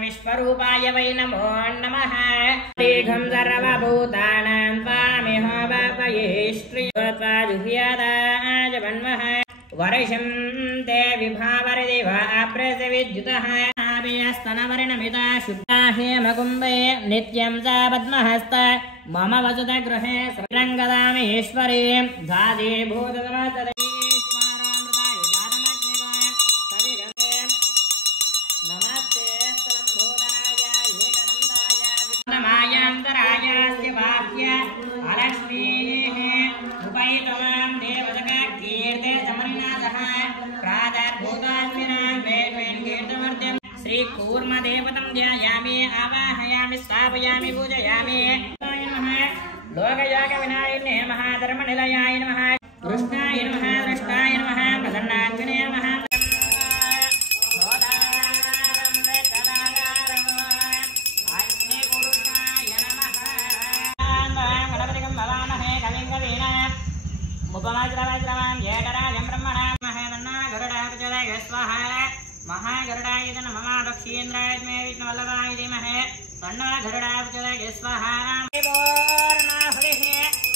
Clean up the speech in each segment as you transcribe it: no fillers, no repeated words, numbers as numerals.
विश्वरूपाय वै नमो नमः दीर्घं सर्वभूतानां त्वामिह वपये श्रीत्वाजुह्यादाय वन्मः वर्षं ते विभावरदेव अप्रसविद्युतः स्तनवर्णमिता शुद्धा हेमकुम्भे नित्यं च पद्महस्त मम वसुतगृहे श्रीरङ्गदामेश्वरी धादे भूततमस्तदे श्री कूर्मदेवतं ध्यायामि आवाहयामि स्थापयामि पूजयामि लोकयागविनायिने महाधर्मनिलयाय नमः कृष्णाय नमः दृष्टाय नमः प्रसन्नाग्निने नमः महागरुडाय नमः दक्षिणेन्द्राय मे विष्णुवल्लभाय धीमहि तन्नो गरुडाय प्रचोदयात् स्वाहा पूर्णहरिः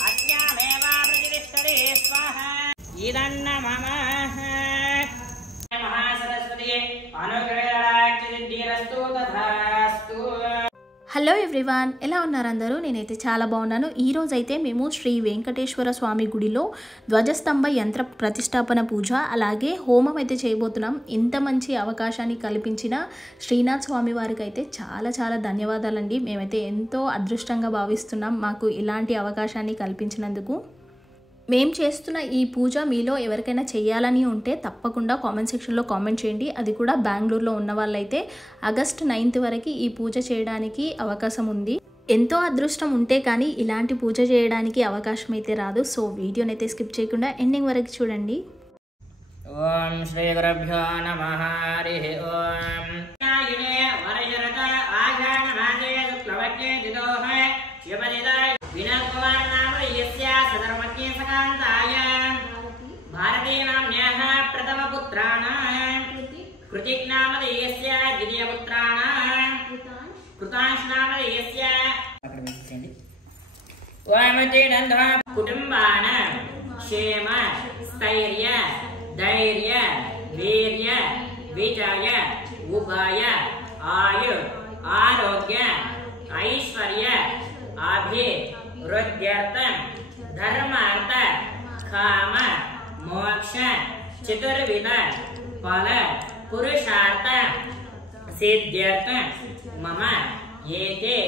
अस्यामेव प्रतिष्ठते स्वाहा इदन्न मम महासरस्वती अनुग्रहाक्षिद्धिरस्तु तथास्तु। హలో ఎవ్రీవన్, ఎలా ఉన్నారు అందరూ? నేనైతే చాలా బాగున్నాను. ఈరోజు అయితే మేము శ్రీ వెంకటేశ్వర స్వామి గుడిలో ధ్వజస్తంభ యంత్ర ప్రతిష్టాపన పూజ అలాగే హోమం అయితే చేయబోతున్నాం. ఇంత మంచి అవకాశాన్ని కల్పించిన శ్రీనాథ్ స్వామి వారికి అయితే చాలా చాలా ధన్యవాదాలండి. మేమైతే ఎంతో అదృష్టంగా భావిస్తున్నాం మాకు ఇలాంటి అవకాశాన్ని కల్పించినందుకు. మేము చేస్తున్న ఈ పూజ మీలో ఎవరికైనా చేయాలని ఉంటే తప్పకుండా కామెంట్ సెక్షన్లో కామెంట్ చేయండి. అది కూడా బెంగళూరులో ఉన్న వాళ్ళైతే ఆగస్ట్ 9th వరకు ఈ పూజ చేయడానికి అవకాశం ఉంది. ఎంతో అదృష్టం ఉంటే కానీ ఇలాంటి పూజ చేయడానికి అవకాశం అయితే రాదు. సో వీడియోని అయితే స్కిప్ చేయకుండా ఎండింగ్ వరకు చూడండి. ఓం శ్రీ గురుభ్యో నమః. హరి ఓం भारतीनाम्न्याः प्रथमपुत्राणां कृतिक्नामधेयस्य द्वितीयपुत्राणां कृतांशनामधेयस्य ओमतिनन्दः कुटुम्बानां क्षेम स्थैर्य धैर्य वीर्य विजय उभय आयु आरोग्य ऐश्वर्य अभिवृद्ध्यर्थं धर्मार्थ काम मोक्ष चतुर्विध फल पुरुषार्थ सिद्ध्यर्थ मम एते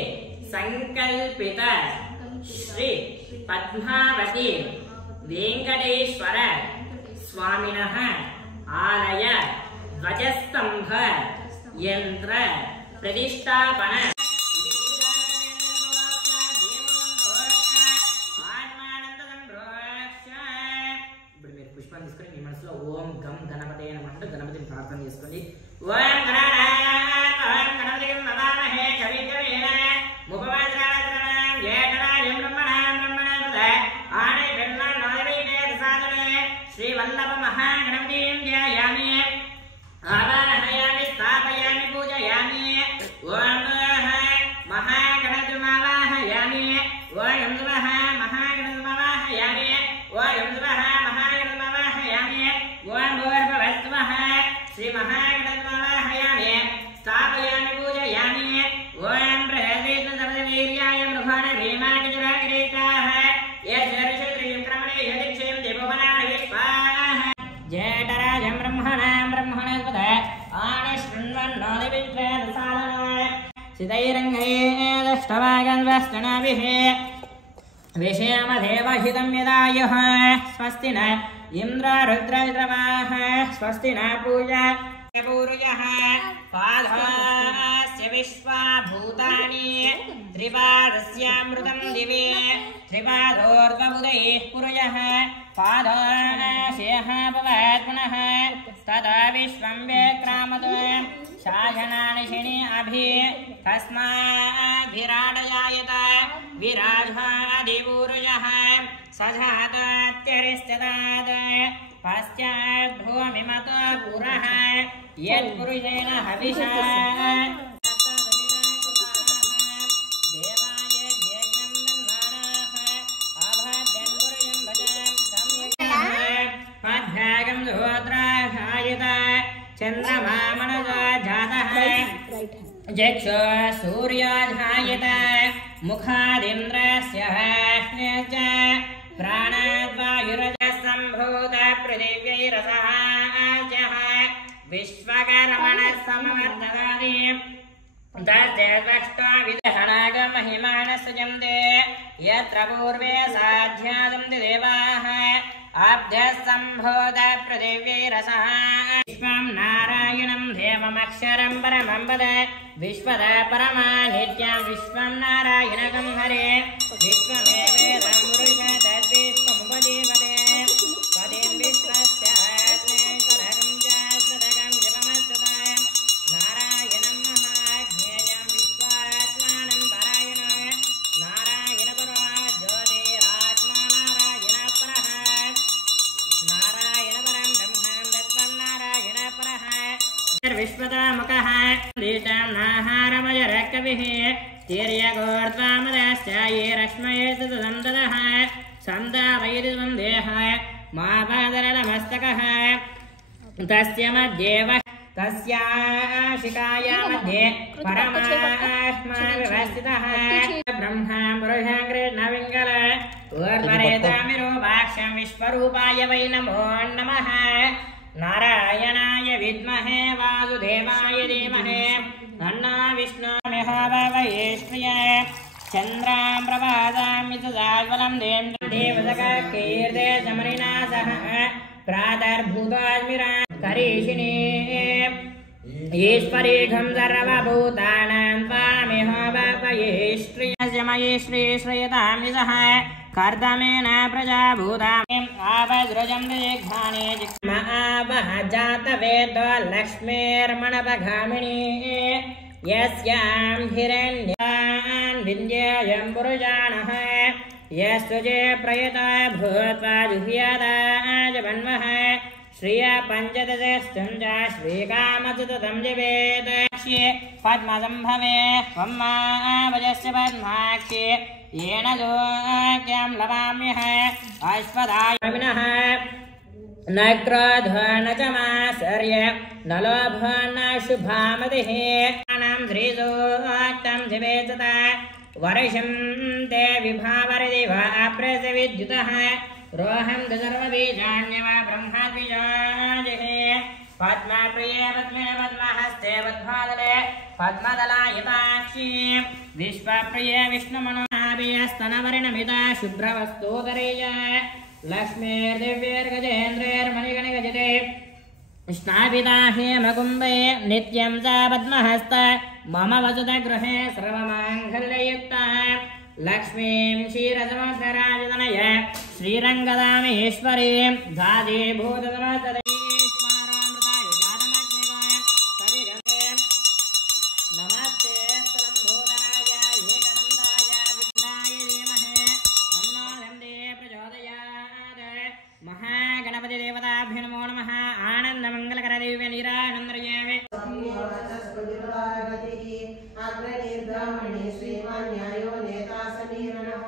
संकल्पित श्री पद्मावती वेंकटेश्वर स्वामिनः आलय ध्वजस्तंभ यंत्र प्रतिष्ठापन ओम गम गणपते नमः गणपति प्रार्थना చేసుకోండి. ఓం గణపతిం నమామహే కవిం కవీన ముపవజ్రావతనం జయకరాయం బ్రహ్మణాం బ్రహ్మణాపద ఆనే బ్రహ్మ నాదవైనే ప్రసాదనే శ్రీ వల్లభ మహాగణపతిం ధ్యాయామి ఆవాహయామి స్థాపయామి పూజయామి. ఓం మహాగణపతిమావాహయామి. ఓం నమః మహాగణపతిమావాహయామి. ఓం నమః श्री महागणपतिमावाहयामि स्थापयामि पूजयामि. ओम प्रहदेशवीर्याय मृभाण भीमागजरागिरीताः यशर्षत्रिविक्रमणे यदिक्षयं देववनानि विश्वाः जेठराजं ब्रह्मणां ब्रह्मणस्पद आने शृण्वन्नोदिविश्वेदसादनाय सितैरङ्गैस्तवागन्वस्तनाभिः विषयमदेवहितं यदायुः स्वस्ति न इंद्र रुद्रविद्रवाः स्वस्ति न पूजा पूर्यः पादस्य विश्वाभूतानि त्रिपादस्यामृतं दिवे त्रिपादोर्ध्वबुधैः पुरुषः पादशेषः भवेत् पुनः तदा विश्वं वेक्रामत् शासनानि शिनि अभि तस्माद् विराडयायत विराजादिपूरुषः सजात प्रतिष्ठितात् पश्चात् भूमिमतो पुरः यत्पुरुषेण हविषा चंद्रमा मनसा जातः जक्षो सूर्योऽजायत मुखादिन्द्रस्य च प्राणाद्वायुरजः सम्भूतः पृथिव्यैरसः विश्वकर्मणः समवर्ततानि तस्य द्रष्टाविदहनागमहिमानः सजन्ते यत्र पूर्वे साध्यासन्ति देवाः आब्धः सम्भूतः पृथिव्यैरसः विश्वं नारायणं देवमक्षरं परमं वद विश्वदा परमा नित्यं विश्वं नारायणकं हरे विश्वमेवेदं पुरुषः तद्विश्वमुपजीवते तदेव विश्वस्य आत्मेश्वरं शाश्वतकं शिवमस्तुते नारायणं महाज्ञेयं विश्वात्मानं परायणं नारायणपरो ज्योतिरात्मा नारायणपरः नारायणपरं ब्रह्मं तत्त्वं नारायणपरः विश्वतामुखः दीष्टां नाहारमयरकविः तिर्यगोर्ध्वामदश्च ये रश्मये सततं ददः सन्दावयति सन्देहः महापादरलमस्तकः तस्य मध्ये तस्याशिकाया मध्ये परमात्मा व्यवस्थितः ब्रह्मा पुरुषं कृष्णविङ्गल ऊर्ध्वरेतामिरोपाक्षं विश्वरूपाय वै नमो नमः नारायणाय विद्महे वासुदेवाय धीमहि तन्नो विष्णुः प्रचोदयात् चन्द्रां प्रभासामितजाज्वलं देवदककीर्ते समरिणा सह प्रातर्भूताज्मिरा करीषिणी ईश्वरीघं सर्वभूतानां त्वामिह वपयेष्ट्रियस्य मयि श्रीश्रयतां सह कर्दमेन प्रजाभूताम् आवसृजं दिग्धाने जिह्मवः जातवेदो लक्ष्मीर्मणपगामिनी यस्यां हिरण्यान् विन्द्येयं पुरुषाणः यस्तुजे प्रयता भूत्वा जुह्यादाजवन्मः श्रिया पञ्चदशस्तुञ्जा श्रीकामचतुतं जपेत् पद्मसम्भवे त्वमावजस्य पद्माक्षि येन दोक्यं लवाम्यः अश्वदायमिनः न क्रोधो न च मात्सर्य न लोभो न शुभामतिः अनं श्रीसोक्तं शिवेतता वर्षं ते विभावरदिव अप्रसविद्युतः रोहं सर्वबीजान्यव ब्रह्मद्विजाजिहे पद्मप्रिये पद्मे पद्महस्ते पद्मादले पद्मदलायताक्षी विश्वप्रिये विष्णुमनोभिस्तनवर्णमिता शुभ्रवस्तोदरेय लक्ष्मीर्दिव्यैर्गजेन्द्रैर्मणिगणिगजिते स्नापिता हेमकुम्भे नित्यं सा पद्महस्त मम वसुतगृहे सर्वमाङ्गल्ययुक्ता लक्ष्मीं क्षीरसमुद्रराजतनय श्रीरङ्गदामेश्वरीं गादीभूतसमस्तदैश्वरामृताय जातमग्निकाय नमस्ते स्थलम्भूतराय एकदन्ताय विघ्नाय धीमहि तन्नो गन्धे प्रचोदयात् महागणपतिदेवताभ्यो नमो नमः आनन्दमङ्गलकरदिव्यनिरानन्दरयामि अग्रनिर्ब्राह्मणे श्रीमान्यायो नेता समीरणः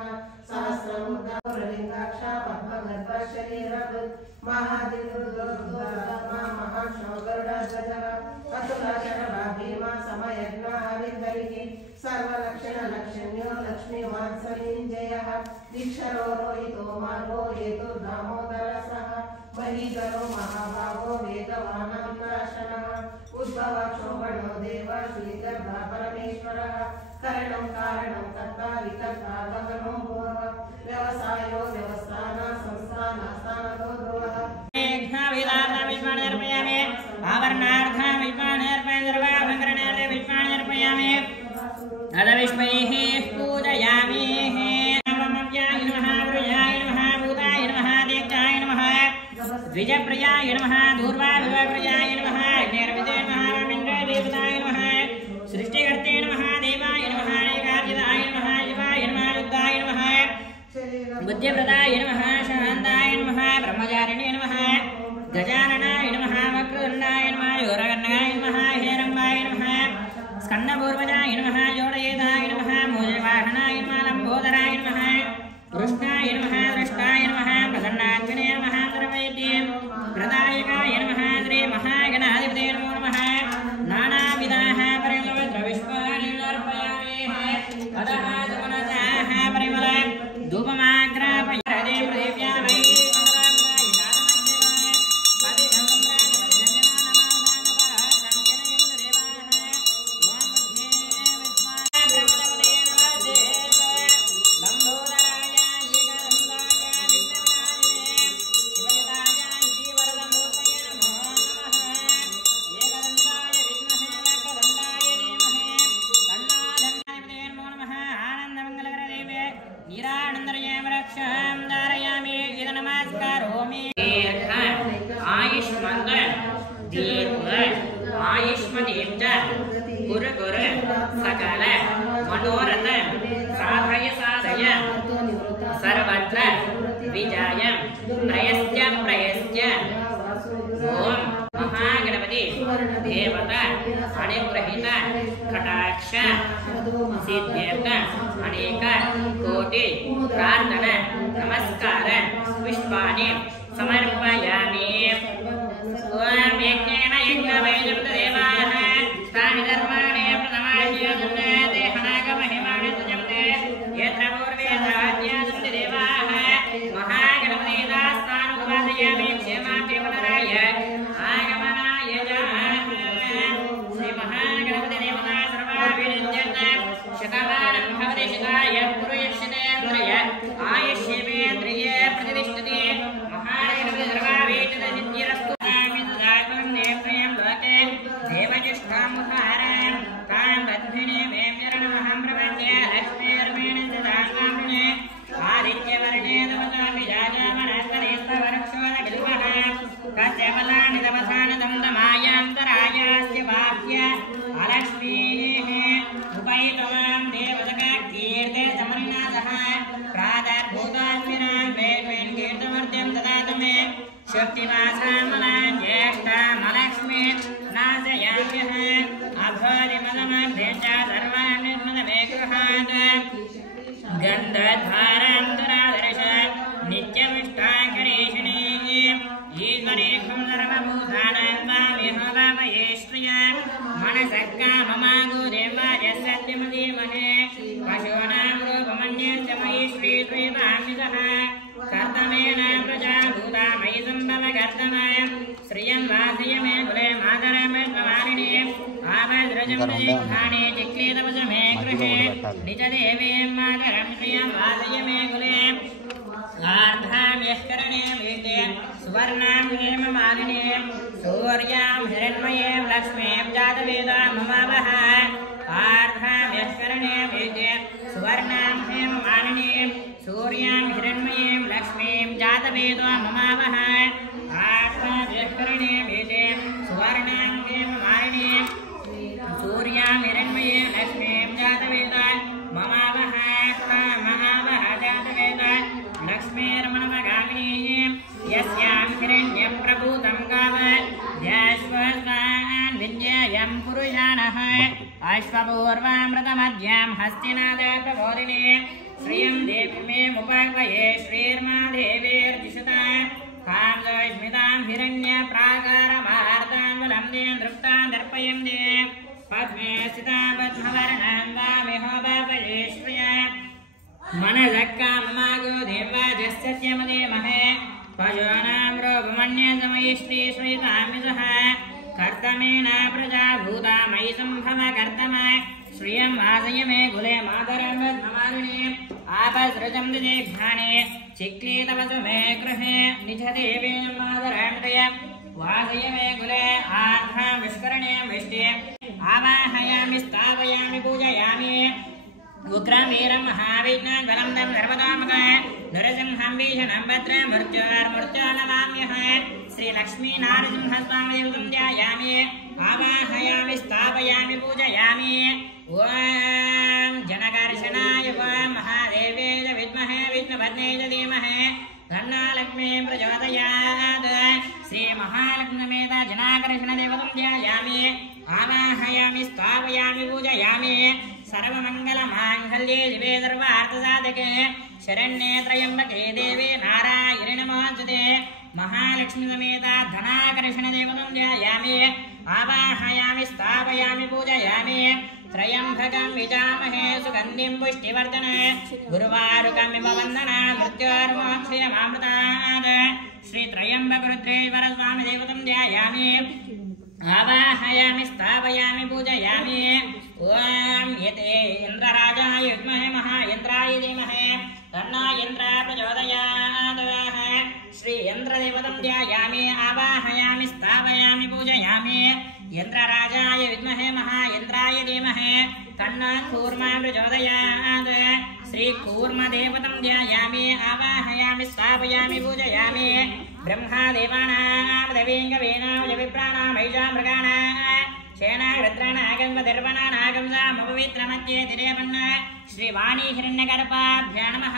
सहस्रमुद्रालिङ्गाक्षा पद्मगर्भशरीरकृत् महादिवृद्रोर्ध्वमा महाशोगरुडध्वजः अतुलाचरणा भीमा समयज्ञः विद्धरिः सर्वलक्षणलक्षण्यो लक्ष्मीवात्सलीञ्जयः दीक्षरो रोहितो मार्गो हेतु दामोदरसः महीधरो महाभागो वेदवानान्तरशनः उद्भवक्षोभणो देव श्रीगर्भा परमेश्वरः करणं कारणं कर्ता विकर्ता गगनो भुवः व्यवसायो व्यवस्थान संस्थान स्थानतो ध्रुवः विष्माणर्पयामि आवर्णार्थं विष्माणर्पयामि विष्माणर्पयामि अदविष्मैः पूजयामि द्विजप्रियाय नमः दूर्वाभिप्रियाय नमः अग्निर्विदे नमः इन्द्रदेवताय नमः सृष्टिकर्ते नमः देवाय नमः कार्यदाय नमः शिवाय नमः युद्धाय नमः बुद्धिप्रदाय नमः शान्ताय नमः करोमि दीर्घ आयुष्मन्त दीर्घ आयुष्मतीं च कुरु कुरु सकल मनोरथ साधय साधय सर्वत्र विजयं प्रयस्य प्रयस्य ओम महागणपति देवता अनुग्रहित कटाक्ष सिद्ध्यर्थ अनेक कोटि प्रार्थना नमस्कार पुष्पाणि समर्पयामि। ओम यज्ञेन यज्ञवैजं देवाः तानि कर्माणि प्रथमान्यजन्ते देहनागमहिमानि सजन्ते यत्र पूर्वे साध्याजन्ते देवाः महागणपति दास्तानुपादयामि क्षेमाब्धे पुनराय आगमनाय श्री महागणपति देवता सर्वाभिषिञ्चत् शतमानं भवति शताय पुरुषेन्द्रिय आयुष्येन्द्रिये प्रतिष्ठति महागणपति सर्वाभिषिञ्चत् सिद्धिरस्तु आमिदात्मं देवप्रियं लोके देवजिष्ठामुखारं तां बद्धिने वेम्यरणमहं प्रपद्ये लक्ष्मीर्मेण ददाताम्ने आदित्यवर्णे तमसां विजाजामनस्तनेस्तवरक्षोदगिल्मः कस्यबलानि तपसानदं दमायान्तरायास्य वाक्य अलक्ष्मीः उपैतवां देवतका कीर्ते समरिनाथः प्रातर्भूतात्मिनां वेद्वेन् कीर्तमर्त्यं ददातु मे शक्तिमासामलां ज्येष्ठामलक्ष्मी नाशयाम्यः अभोदिमदमध्ये च सर्वान् निर्मदमे गृहात् गन्धद्वारान्तरादर्श नित्यमिष्टाङ्गणेशिनी ईश्वरेखं सर्वभूतानां वामिह वामये श्रिया मनसक्काममागो देवायसत्यमधीमहे पशूनां रूपमन्यस्य मयि श्रीश्रीवामितः कर्तमेन प्रजाभूता मयि सम्भव कर्तमय श्रियं वासय मे कुले मातरमेष्वमालिनी आवद्रजं दीर्घाणि चिक्लीतवच मे गृहे निजदेवीं मातरं श्रियं वासय मे कुले आर्धां यस्करणे वीते सुवर्णां हेममालिनीं सूर्यां हिरण्मयीं लक्ष्मीं जातवेदां ममावह आर्धां यस्करणे वीते सुवर्णां हेममालिनीं सूर्यां हिरण्मयीं लक्ष्मीं जातवेदां ममावह आर्धां यस्करणे वीते सुवर्णां हेममालिनीं सूर्यां हिरण्मयीं लक्ष्मीं जातवेदां ममावह महावह जातवेदां लक्ष्मीर्मणमगामिनीं यस्यां हिरण्यं प्रभूतं गावद्याश्वस्तान् विन्ययं पुरुषाणः अश्वपूर्वामृतमद्यां हस्तिनाद प्रबोधिनी श्रियं देवीमेमुपाह्वये श्रीर्मा देवीर्दिशता कामस्मितां हिरण्यप्राकारमार्तां वलम्बे नृप्तां दर्पयन्ते पद्मे स्थितां पद्मवर्णां वामिहोपाह्वये श्रिया मनसक्काममागो देवाजस्सत्यमदेमहे पशूनां रूपमन्यसमयि श्रीश्रीतामिषः कर्तमेन प्रजाभूता मयि सम्भव कर्तम श्रियं वासय मे कुले मातरं पद्ममालिनीं आपसृजं दिदेघ्राणे चिक्लीतवसु मे गृहे निजदेवीं मातरं प्रिय वासय मे कुले आर्धां विष्करणे विष्टे आवाहयामि स्थापयामि पूजयामि उग्रं वीरं महाविघ्नं बलं तं सर्वतोमुखं नरसिंहं भीषणं भद्रं मृत्योर्मृत्योर्नमाम्यः श्रीलक्ष्मीनारसिंहस्वामिदेवतं ध्यायामि आवाहयामि स्थापयामि पूजयामि ॐ जनकर्षणाय ॐ महादेवे च विद्महे विष्णुपत्न्यै च धीमहि तन्नो लक्ष्मी प्रचोदयात् श्रीमहालक्ष्मीमेत जनाकर्षणदेवतं ध्यायामि आवाहयामि स्थापयामि पूजयामि सर्वमङ्गलमाङ्गल्ये शिवे सर्वार्थसाधके शरण्ये त्र्यम्बके देवे नारायणे नमोऽस्तुते महालक्ष्मीसमेत धनाकर्षणदेवतं ध्यायामि आवाहयामि स्थापयामि पूजयामि त्र्यम्बकं विजामहे सुगन्धिं पुष्टिवर्धने गुरुवारुकमिव वन्दना मृत्योर्मोक्षयमामृतात् श्रीत्रयम्बकरुद्रेश्वरस्वामिदेवतं ध्यायामि आवाहयामि स्थापयामि पूजयामि ॐ यते इन्द्रराजाय विद्महे महायन्द्राय धीमहि तन्नो इन्द्रः प्रचोदयात् श्री इन्द्रदेवतं ध्यायामि आवाहयामि स्थापयामि पूजयामि इन्द्रराजाय विद्महे महायन्द्राय धीमहि तन्नो कूर्मा प्रचोदयात् श्रीकूर्मदेवतं ध्यायामि आवाहयामि स्थापयामि पूजयामि ब्रह्मादेवानां देवीङ्गवीनां विप्राणां वैषां मृगाणां शेनागृत्राणागम्बदर्पणानागंसामपवित्रमध्ये तिरेपन्न श्रीवाणी हिरण्यगर्भाभ्यो नमः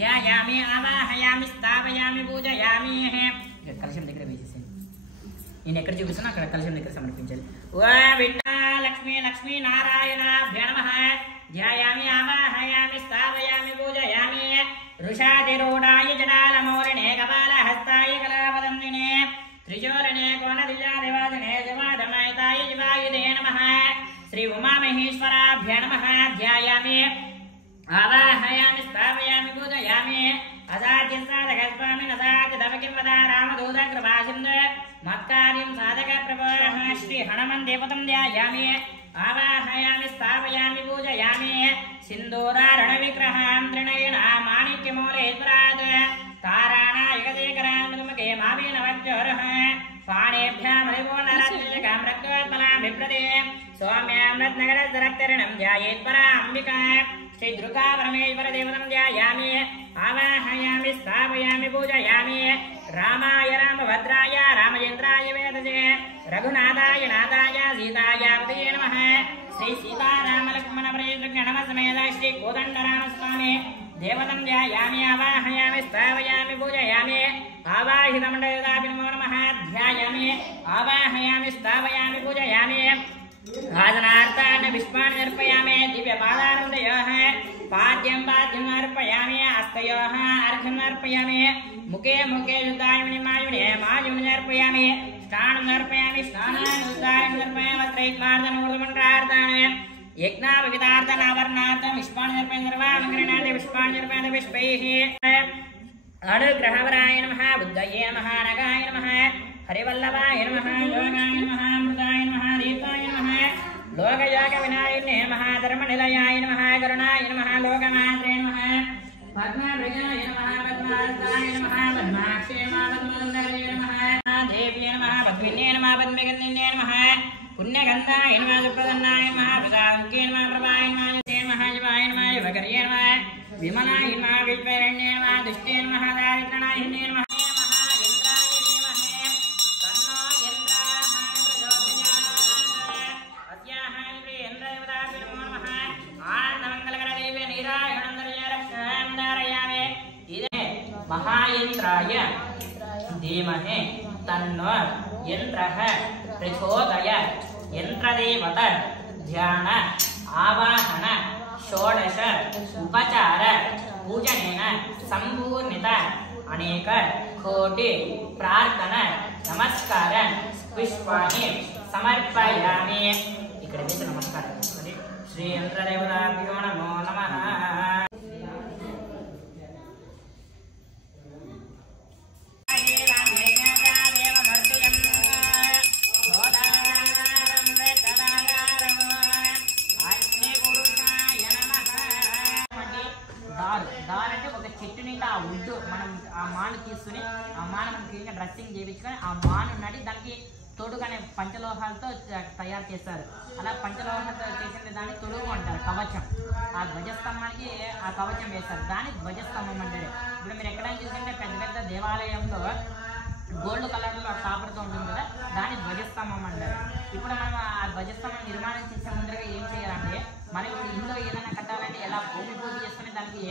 ध्यायामि आवाहयामि स्थापयामि पूजयामि कलशं దగ్గర వేసేసి నేను ఎక్కడ చూపిస్తున్నా అక్కడ కలశం దగ్గర సమర్పించాలి ఓం విఠ్ఠలక్ష్మీ లక్ష్మీ నారాయణాభ్యో నమః ధ్యాయామి ఆవాహయామి స్థాపయామి పూజయామి ఋషాదిరూఢాయ జడాలమౌలినే కపాలహస్తాయ కళావదందినే त्रिजोरणे कोणदिल्लादिवादिने जवादमयताय जिवायुधे नमः श्री उमामहेश्वराभ्यो नमः ध्यायामि आवाहयामि स्थापयामि पूजयामि असाध्यसाधकस्वामिन् असाध्यदवकिंवदा रामदूतकृपासिन्द मत्कार्यं साधकप्रभोः श्री हनुमन् देवतं ध्यायामि आवाहयामि स्थापयामि पूजयामि सिन्दूरारणविग्रहां त्रिनयना माणिक्यमूलेश्वरात् ताराणायकशेखरान्मुखे मावीनवज्जोरः पाणेभ्यामरिपूर्णरत्नजगां रक्तोत्पलां बिभ्रते सौम्यां रत्नगणसरक्तरणं ध्यायेत्परा अम्बिका श्रीदुर्गापरमेश्वरदेवतं ध्यायामि आवाहयामि स्थापयामि पूजयामि रामाय रामभद्राय रामचन्द्राय वेदसे रघुनाथाय नाथाय सीताय पतये नमः श्री सीतारामलक्ष्मणप्रेतृगणमसमेत श्री कोदण्डरामस्वामी देवतं ध्यायामि आवाहयामि स्थापयामि पूजयामि आवाहितमण्डलदापि नमो नमः ध्यायामि आवाहयामि स्थापयामि पूजयामि आसनार्थान् पुष्पाणि अर्पयामि दिव्यपादानन्दयोः पाद्यं अर्पयामि हस्तयोः अर्घ्यम् अर्पयामि मुखे मुखे शुद्धायमणिमायुणे मायुणे अर्पयामि स्नानम् अर्पयामि स्नानानुदायम् अर्पयामि वस्त्रैक्मार्दनूर्धमण्डलार्थान् यज्ञापवितार्थनावर्णार्थं पुष्पाणि अर्पयामि सर्वालङ्करणार्थे पुष्पाणि अर्पयामि पुष्पैः अनुग्रहवराय नमः बुद्धये नमः नगाय नमः हरिवल्लभाय नमः योगाय नमः अमृताय नमः दीपाय नमः लोकयोगविनायिने नमः धर्मनिलयाय नमः करुणाय नमः लोकमात्रे नमः पद्मभृगाय नमः पद्मार्ताय नमः पद्माक्षे नमः पद्मसुन्दराय नमः देव्ये नमः पद्मिन्ये नमः पद्मगन्धिन्ये नमः पुण्यगन्धाय नमः सुप्रसन्नाय नमः प्रसादङ्के नमः प्रभाय नमः नमः शिवाय नमः युवकर्ये नमः विमलाय नमः विश्वरण्ये नमः दुष्टे नमः दारिद्रणाय नमः महायंत्राय धीमहि तन्नो यंत्रः प्रचोदयात् यंत्रदेवत ध्यान आवाहन षोडश उपचार पूजनेन संपूर्णित अनेक कोटि प्रार्थना नमस्कार पुष्पाणि समर्पयामि इकडे नमस्कार श्री यंत्रदेवताभ्यो नमो नमः డ్రెస్సింగ్ చేయించుకొని ఆ మాను నడి దానికి తొడుగనే పంచలోహాలతో తయారు చేస్తారు. అలా పంచలోహాలతో చేసిన దాన్ని తొడుగు అంటారు, కవచం. ఆ ధ్వజస్తంభానికి ఆ కవచం వేస్తారు, దాన్ని ధ్వజస్తంభం అంటారు. ఇప్పుడు మీరు ఎక్కడైనా చూసుకుంటే పెద్ద పెద్ద దేవాలయంలో గోల్డ్ కలర్లో కాపర్తో ఉంటుంది కదా, దాన్ని ధ్వజస్తంభం అంటారు. ఇప్పుడు మనం ఆ ధ్వజస్తంభం నిర్మాణం చేసే ముందరగా ఏం చేయాలంటే, మనం ఇప్పుడు ఇంట్లో ఏదైనా కట్టాలంటే ఎలా భూమి పూజ చేసుకుని దానికి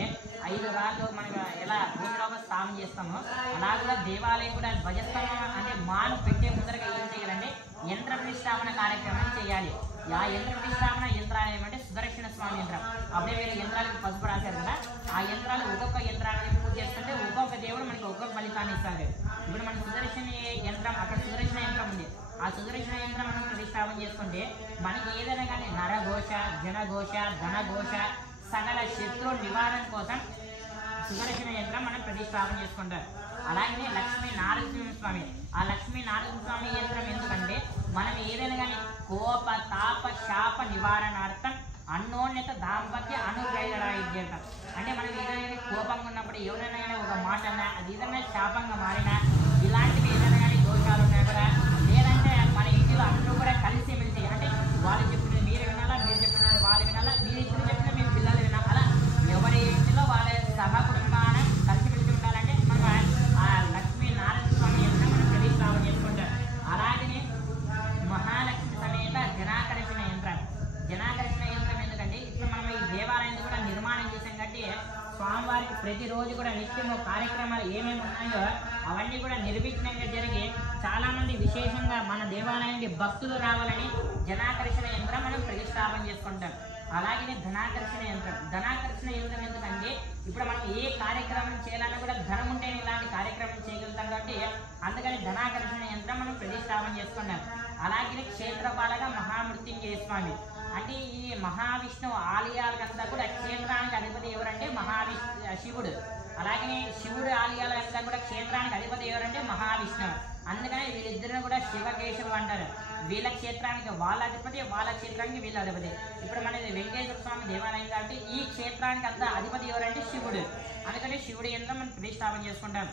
5 రాళ్ళు మనకు ఎలా భూమిలో స్థాపన చేస్తామో, అలా కూడా దేవాలయం కూడా ధ్వజస్తంభం అంటే మాను పెట్టే ముందరగా ఏం చేయాలంటే యంత్ర ప్రతిష్టాపన కార్యక్రమం చేయాలి. ఆ యంత్ర ప్రతిష్టాపన యంత్రాలు ఏమంటే సుదర్శన స్వామి యంత్రం. అప్పుడే వీళ్ళు యంత్రాలకు పసుపు రాశారు కదా, ఆ యంత్రాలు ఒక్కొక్క యంత్రాన్ని పూజ చేస్తుంటే ఒక్కొక్క దేవుడు మనకి ఒక్కొక్క ఫలితాన్ని ఇస్తారు. ఇప్పుడు మన సుదర్శన యంత్రం, అక్కడ సుదర్శన యంత్రం ఉంది, ఆ సుదర్శన యంత్రం మనం ప్రతిష్టాపన చేసుకుంటే మనకి ఏదైనా కానీ నరఘోష, జనఘోష, ధనఘోష, సకల శత్రు నివారణ కోసం సుదర్శన యంత్రం మనం ప్రతిష్టాపన చేసుకుంటారు. అలాగే లక్ష్మీ నారసింహస్వామి, ఆ లక్ష్మీ నారసింహస్వామి యంత్రం ఎందుకంటే మనం ఏదైనా కానీ కోప తాప శాప నివారణార్థం అన్నోన్యత దాంపత్య అనుగ్రహించడం. అంటే మనం ఏదైనా కోపంగా ఉన్నప్పుడు ఎవరైనా కానీ ఒక మాట అన్నా, అది ఏదైనా శాపంగా మారినా, ఇలాంటివి ఏదైనా కానీ దోషాలు ఉన్నాయి కూడా, లేదంటే మన ఇంటిలో అందరూ కూడా కలిసి మెలిసి, అంటే వాళ్ళు చెప్పినది మీరు వినాలా, మీరు చెప్పినది వాళ్ళు వినాలా, మీరు ఇప్పుడు చెప్పిన మీ పిల్లలు వినాలా, అలా ఎవరి ఏమేమి ఉన్నాయో అవన్నీ కూడా నిర్విఘ్నంగా జరిగి చాలా మంది విశేషంగా మన దేవాలయానికి భక్తులు రావాలని జనాకర్షణ యంత్రం మనం ప్రతిష్టాపన చేసుకుంటాం. అలాగే ధనాకర్షణ యంత్రం ఎందుకంటే ఇప్పుడు మనం ఏ కార్యక్రమం చేయాలన్నా కూడా ధనం ఉంటేనే ఇలాంటి కార్యక్రమం చేయగలుగుతాం కాబట్టి అందుకని ధనాకర్షణ యంత్రం మనం ప్రతిష్టాపన చేసుకున్నాం. అలాగే క్షేత్రపాలక మహామృత్యుంజయ స్వామి అంటే ఈ మహావిష్ణువు ఆలయాలకంతా కూడా క్షేత్రానికి అధిపతి ఎవరంటే శివుడు. అలాగే శివుడు ఆలయాలంతా కూడా క్షేత్రానికి అధిపతి ఎవరంటే మహావిష్ణువు. అందుకని వీళ్ళిద్దరిని కూడా శివకేశవులు అంటారు. వీళ్ళ క్షేత్రానికి వాళ్ళ అధిపతి, వాళ్ళ క్షేత్రానికి వీళ్ళ అధిపతి. ఇప్పుడు మనది వెంకటేశ్వర స్వామి దేవాలయం కాబట్టి ఈ క్షేత్రానికి అంతా అధిపతి ఎవరంటే శివుడు. అందుకని శివుడి యంత్రం మనం ప్రతిష్టాపన చేసుకుంటాం.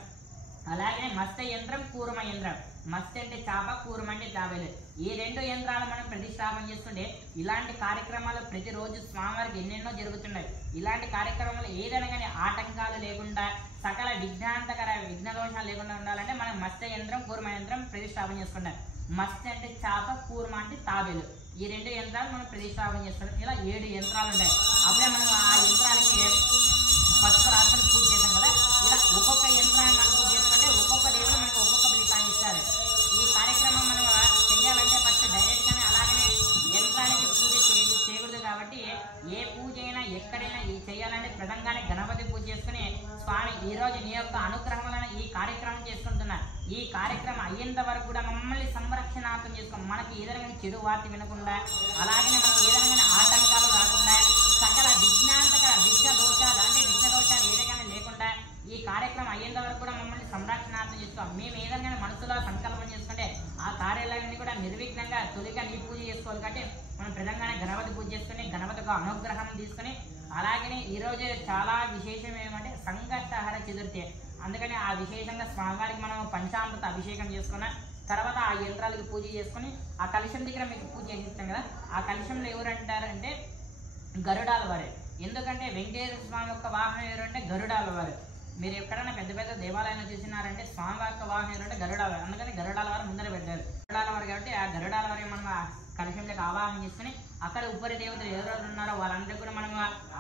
అలాగే మత్స్య యంత్రం, కూర్మ యంత్రం. మత్స్య అంటే చేప, కూర్మ అంటే తాబేలు. ఈ రెండు యంత్రాలు మనం ప్రతిష్టాపన చేసుకుంటే ఇలాంటి కార్యక్రమాలు ప్రతిరోజు స్వామివారికి ఎన్నెన్నో జరుగుతున్నాయి. ఇలాంటి కార్యక్రమాలు ఏదైనా కానీ ఆటంకాలు లేకుండా సకల విఘ్న దోషాలు లేకుండా ఉండాలంటే మనం మత్స్య యంత్రం, కూర్మ యంత్రం ప్రతిష్టాపన చేసుకుంటాం. మత్స్య అంటే చేప, కూర్మ అంటే తాబేలు. ఈ రెండు యంత్రాలు మనం ప్రతిష్టాపన చేసుకుంటాం. ఇలా 7 యంత్రాలు ఉంటాయి. అప్పుడే మనం ఆ యంత్రాలకి పసుపు రాత్రులు పూజ చేసాం కదా, ఇలా ఒక్కొక్క యంత్రాన్ని మనం పూజ చేసుకుంటే ఒక్కొక్క దేవుడు మనకు ఒక్కొక్క ఫలితాన్ని ఇస్తారు. ఈ కార్యక్రమం మనం చేయాలంటే ఫస్ట్ డైరెక్ట్గానే అలాగనే యంత్రానికి పూజ చేయకూడదు కాబట్టి ఏ పూజ అయినా ఎక్కడైనా చేయాలంటే ప్రధానంగానే గణపతి పూజ చేసుకుని స్వామి ఈరోజు నీ యొక్క అనుగ్రహం వలన ఈ కార్యక్రమం చేసుకుంటున్నా, ఈ కార్యక్రమం అయ్యేంత వరకు కూడా మమ్మల్ని సంరక్షణార్థం చేసుకోండి. మనకి ఏదైనా చెడు వార్త వినకుండా అలాగే మనకి ఏదైనా ఆటంకాలు రాకుండా సకల విఘ్న దోషాలు ఏదైనా లేకుండా ఈ కార్యక్రమం అయ్యేంత వరకు కూడా మమ్మల్ని సంరక్షణార్థం చేసుకో. మేము ఏదైనా మనసులో సంకల్పం చేసుకుంటే ఆ కార్యాలయాన్ని కూడా నిర్విఘ్నంగా తొలిగా నీ పూజ చేసుకోవాలి కాబట్టి మనం ప్రధానంగానే గణపతి పూజ చేసుకుని గణపతికి అనుగ్రహం తీసుకుని అలాగనే ఈరోజు చాలా విశేషం ఏమంటే సంకష్టహర చతుర్థి. అందుకని ఆ విశేషంగా స్వామివారికి మనం పంచామృత అభిషేకం చేసుకున్న తర్వాత ఆ యంత్రాలకి పూజ చేసుకుని ఆ కలశం దగ్గర మీకు పూజ చేసిస్తాం కదా, ఆ కలశంలో ఎవరంటారంటే గరుడాల వారే. ఎందుకంటే వెంకటేశ్వర స్వామి యొక్క వాహనం ఎవరంటే గరుడాల వారు. మీరు ఎక్కడైనా పెద్ద పెద్ద దేవాలయాన్ని చూసినారంటే స్వామివారి యొక్క వాహనం ఎవరంటే గరుడాల వారు. అందుకని గరుడాల వారు ముందర పెట్టారు. గరుడాల వారు కాబట్టి ఆ గరుడాల వారి మనం కలశంలోకి ఆవాహన చేసుకుని అక్కడ ఉపరి దేవతలు ఎవరెవరు ఉన్నారో వాళ్ళందరూ కూడా మనం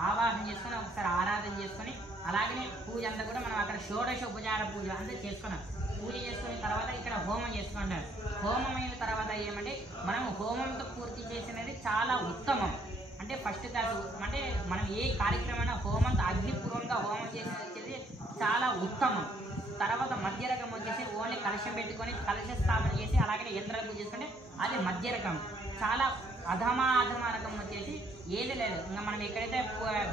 ఆవాహన చేసుకుని ఒకసారి ఆరాధన చేసుకుని అలాగనే పూజ అంతా కూడా మనం అక్కడ షోడశ ఉపచార పూజ అంతా చేసుకున్నాం. పూజ చేసుకున్న తర్వాత ఇక్కడ హోమం చేసుకుంటాం. హోమం అయిన తర్వాత ఏమంటే మనం హోమంతో పూర్తి చేసినది చాలా ఉత్తమం. అంటే ఫస్ట్ క్లాస్ అంటే మనం ఏ కార్యక్రమైనా హోమంతో అగ్నిపూర్వంగా హోమం చేసేది చాలా ఉత్తమం. తర్వాత మధ్య రకం వచ్చేసి ఓన్లీ కలశం పెట్టుకొని కలశ స్థాపన చేసి అలాగే యంత్రాలు పూజ చేసుకుంటే అది మధ్య రకం. చాలా అధమ రకం వచ్చేసి ఏది లేదు. ఇంకా మనం ఎక్కడైతే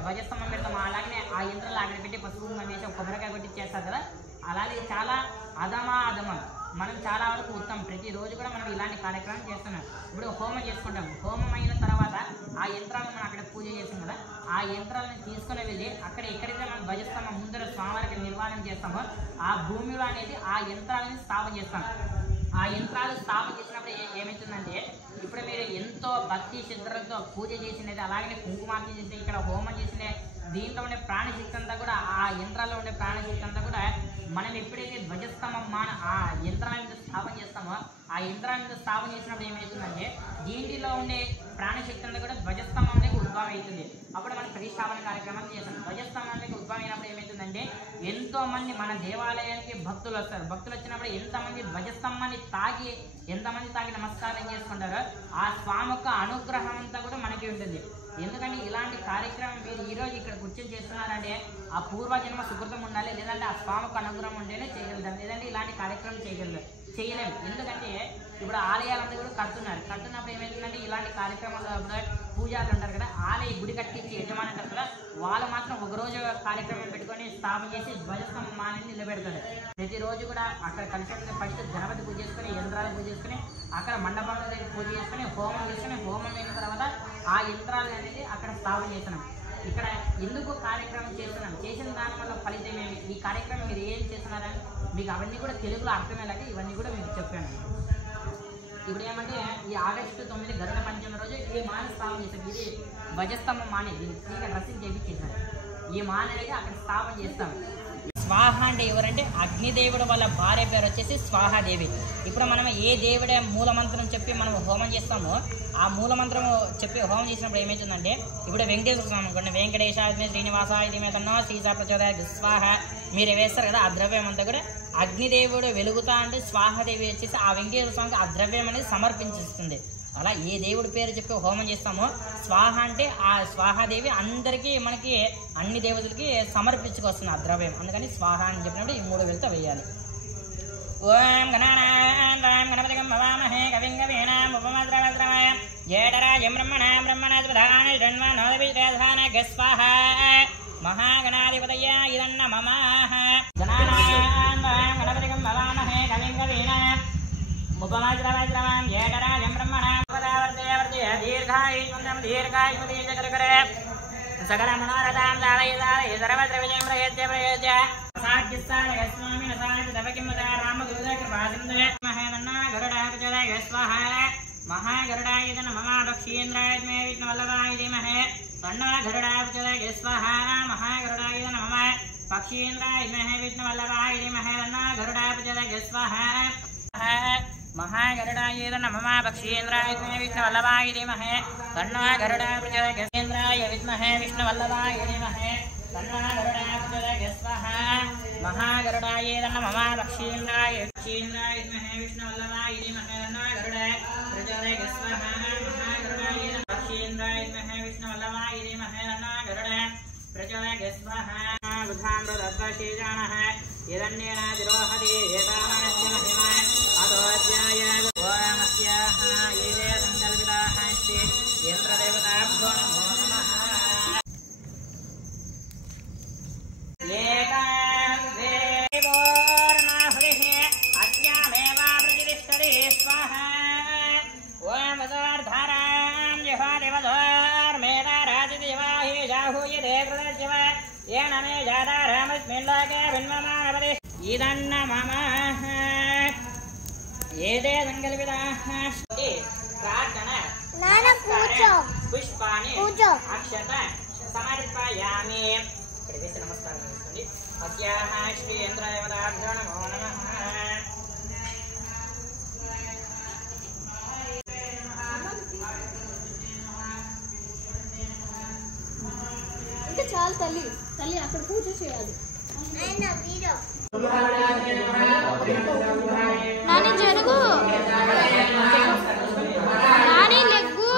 ధ్వజస్తంభం పెడతామో అలాగే ఆ యంత్రాలు అక్కడ పెట్టి పసుపు వేసి కొబ్బరికాయ కొట్టి చేస్తారు కదా, అలాగే చాలా అధమం. మనం చాలా వరకు ఉత్తమం. ప్రతిరోజు కూడా మనం ఇలాంటి కార్యక్రమం చేస్తున్నాం. ఇప్పుడు హోమం చేసుకుంటాం. హోమం అయిన తర్వాత ఆ యంత్రాలను మనం అక్కడ పూజ చేస్తాం కదా, ఆ యంత్రాలను తీసుకుని వెళ్ళి అక్కడ ఎక్కడైతే మనం ధ్వజస్తంభం ముందర స్వామివారికి నిర్మాణం చేస్తామో ఆ భూమిలో అనేది ఆ యంత్రాలని స్థాపన చేస్తాం. ఆ యంత్రాలు స్థాపన చేసినప్పుడు ఏమవుతుందంటే ఇప్పుడు మీరు ఎంతో భక్తి శ్రద్ధలతో పూజ చేసినది అలాగే కుంకుమార్చన చేసి ఇక్కడ హోమం చేసిన దీంట్లో ఉండే ప్రాణశక్తి అంతా కూడా ఆ యంత్రాల్లో ఉండే ప్రాణశక్తి అంతా కూడా మనం ఎప్పుడైతే ధ్వజస్తంభం ఆ యంత్రాల మీద స్థాపన చేస్తామో ఆ యంత్రాల మీద స్థాపన చేసినప్పుడు ఏమవుతుందంటే దీంట్లో ఉండే ప్రాణశక్తి అంతా కూడా ధ్వజస్తంభంలోకి ఉద్భవం అవుతుంది. అప్పుడు మనం ప్రతిష్టాపన కార్యక్రమాలు చేస్తాం. ధ్వజస్తంభంలోకి ఉద్భవం అయినప్పుడు ఏమవుతుందంటే ఎంతో మంది మన దేవాలయానికి భక్తులు వస్తారు. భక్తులు వచ్చినప్పుడు ఎంతమంది ధ్వజస్తంభాన్ని ఎంతమంది తాగి నమస్కారం చేసుకుంటారో ఆ స్వామి యొక్క అనుగ్రహం అంతా కూడా మనకి ఉంటుంది. ఎందుకంటే ఇలాంటి కార్యక్రమం మీరు ఈరోజు ఇక్కడ కూర్చొని చేస్తున్నారంటే ఆ పూర్వజన్మ సుకృతం ఉండాలి, లేదంటే ఆ స్వామికి అనుగ్రహం ఉంటేనే చేయగలుగుతాం, లేదంటే ఇలాంటి కార్యక్రమం చేయలేము. ఎందుకంటే ఇప్పుడు ఆలయాలంతా కూడా కడుతున్నప్పుడు ఏమవుతుందంటే ఇలాంటి కార్యక్రమాలు పూజారులు ఉంటారు కదా, ఆలయ గుడి కట్టించి యజమాని ఉంటారు కదా, వాళ్ళు మాత్రం ఒకరోజు కార్యక్రమం పెట్టుకొని స్థాపన చేసి ధ్వజస్తంభాన్ని నిలబెడతారు. ప్రతిరోజు కూడా అక్కడ కలిసి ఫస్ట్ గణపతి పూజ చేసుకుని యంత్రాలు పూజ చేసుకుని అక్కడ మండపంలో దగ్గర పూజ చేసుకుని హోమం అయిన తర్వాత ఆ యంత్రాలు అనేది అక్కడ స్థాపన చేస్తున్నాం. ఇక్కడ ఎందుకు కార్యక్రమం చేసిన దాని వల్ల ఫలితం ఏమి, ఈ కార్యక్రమం మీరు ఏం చేస్తున్నారని మీకు అవన్నీ కూడా తెలుగులో అర్థమయ్యేలాగా ఇవన్నీ కూడా మీకు చెప్పాను. ఇప్పుడు ఏమంటే ఈ ఆగస్టు 9 గరుడ పంచమి రోజు ఈ మాన స్థాపన చేస్తాం. ఇది ధ్వజస్తంభం మానే దీనికి డ్రెస్సింగ్ చేసి చేశారు. ఈ మాన అనేది అక్కడ స్థాపన చేస్తాం. స్వాహ అంటే ఎవరంటే అగ్నిదేవుడు వాళ్ళ భార్య పేరు వచ్చేసి స్వాహాదేవి. ఇప్పుడు మనం ఏ దేవుడే మూలమంత్రం చెప్పి మనం హోమం చేస్తామో ఆ మూలమంత్రం చెప్పి హోమం చేసినప్పుడు ఏమవుతుందంటే, ఇప్పుడు వెంకటేశ్వర స్వామి అనుకోండి, వెంకటేశాయ శ్రీనివాస ఇది మీద శ్రీసా ప్రచోదయ స్వాహ మీరు వేస్తారు కదా, ఆ ద్రవ్యం అంతా కూడా అగ్నిదేవుడు వెలుగుతా అంటే స్వాహాదేవి వచ్చేసి ఆ వెంకటేశ్వర స్వామికి ఆ ద్రవ్యం అనేది సమర్పించిస్తుంది. అలా ఏ దేవుడి పేరు చెప్పి హోమం చేస్తామో స్వాహ అంటే ఆ స్వాహాదేవి అందరికీ మనకి అన్ని దేవతలకి సమర్పించుకొస్తుంది ఆ ద్రవ్యం. అందుకని స్వాహ అని చెప్పినప్పుడు ఈ 3 వేలతో వేయాలి. ఓం గణపతిగం భవామహే కవిం కవీనాం ఉపమద్రవద్రవయ జేటరాజం బ్రహ్మణాం స్వాహ మహాగణాధిపతయ ఇదన్న మమ గణపతిగం భవామహే కవిం కవీనాం ఉపమద్రవద్రవం జేటరాజం బ్రహ్మణాం దీర్ఘాయుష్మదీర్ఘాయుమదీర్ఘకరే సకల మనోరథాం దావయ సర్వత్ర విజయం ప్రయత్య ప్రయోజ్య సాధ్యస్థాయ స్వామి నసాయ దవకిమత రామ గురుదే కృపాసింధే మహేనన్న గరుడాయ స్వాహ మహాగరుడాయ నమః దక్షీంద్రాయ మే విష్ణువల్లభాయ ధీమహి తన్నో గరుడాయ స్వాహ మహాగరుడాయ నమః పక్షీంద్రాయ మే విష్ణువల్లభాయ ధీమహి తన్నో గరుడాయ స్వాహ महागरुडाय नमः पक्षीन्द्राय विष्णुवल्लभाय धीमहि तन्नो गरुडाय प्रचोदयात् विद्महे विष्णुवल्लभाय धीमहि तन्नो गरुडाय प्रचोदयात् स्वाहा महागरुडाय नमः पक्षीन्द्राय विद्महे विष्णुवल्लभाय धीमहि तन्नो गरुडाय प्रचोदयात् स्वाहा महागरुडाय पक्षीन्द्राय विद्महे विष्णुवल्लभाय धीमहि तन्नो गरुडाय प्रचोदयात् स्वाहा बुधामृतद्वशीजानः यदन्येनादिरोहति एतावानस्य महिमा अदोऽध्याय ओमस्याः ये संकल्पिताः अस्ति यन्त्रदेवताभ्यो नमो नमः देवोर्नाहुतिः अस्यामेव प्रतिष्ठति स्वाहा ॐ वसोर्धारां जिह्वादिवधोर्मेधाराजिदिवाहि जाहूयते कृतज्यव येन मे जातारामस्मिन् लोके भिन्ममानपति इदन्न मम ఏదే సంకల్పితాః ప్రార్థన పుష్పాన్ని అక్షత సమర్పయామి. ఇక్కడ నమస్కారం చేసుకోండి. అస్యాః శ్రీ యంత్రదేవతాభ్యో నమో నమః. ఇంకా చాలు తల్లి తల్లి అక్కడ పూజ చేయాలి. నాని జరుగు నాని లెగ్గు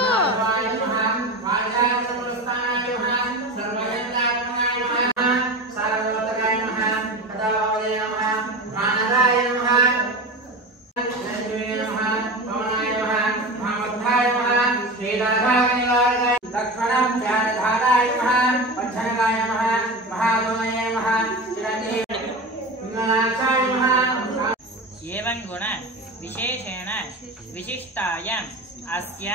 एवं गुण विशेषेण विशिष्टायां अस्य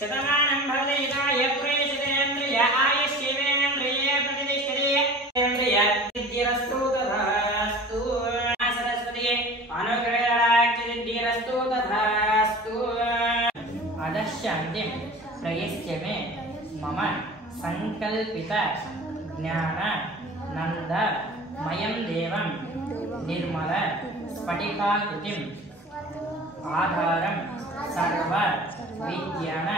शतमानं भवदेताय प्रेषितेन्द्रिय आयुष्येवेन्द्रिये प्रतिष्ठितेन्द्रिय सिद्धिरस्तु तथास्तु सरस्वती अनुग्रहाख्यसिद्धिरस्तु तथास्तु अदशान्तिं प्रयश्च मे मम संकल्पित ज्ञान नन्द मयं देवं निर्मल स्फटिकाकृतिम् आधारं सर्व विद्यान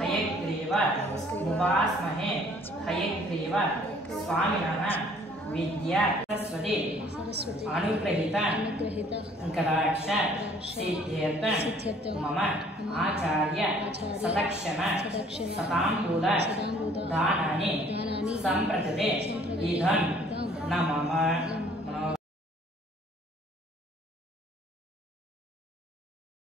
हयग्रीव उपास्महे हयग्रीव स्वामिनः विद्या सरस्वती अनुग्रहित कटाक्ष सिद्ध्यर्थ मम आचार्य सदक्षिण शताम्बूल दानानि सम्प्रदते इदं न मम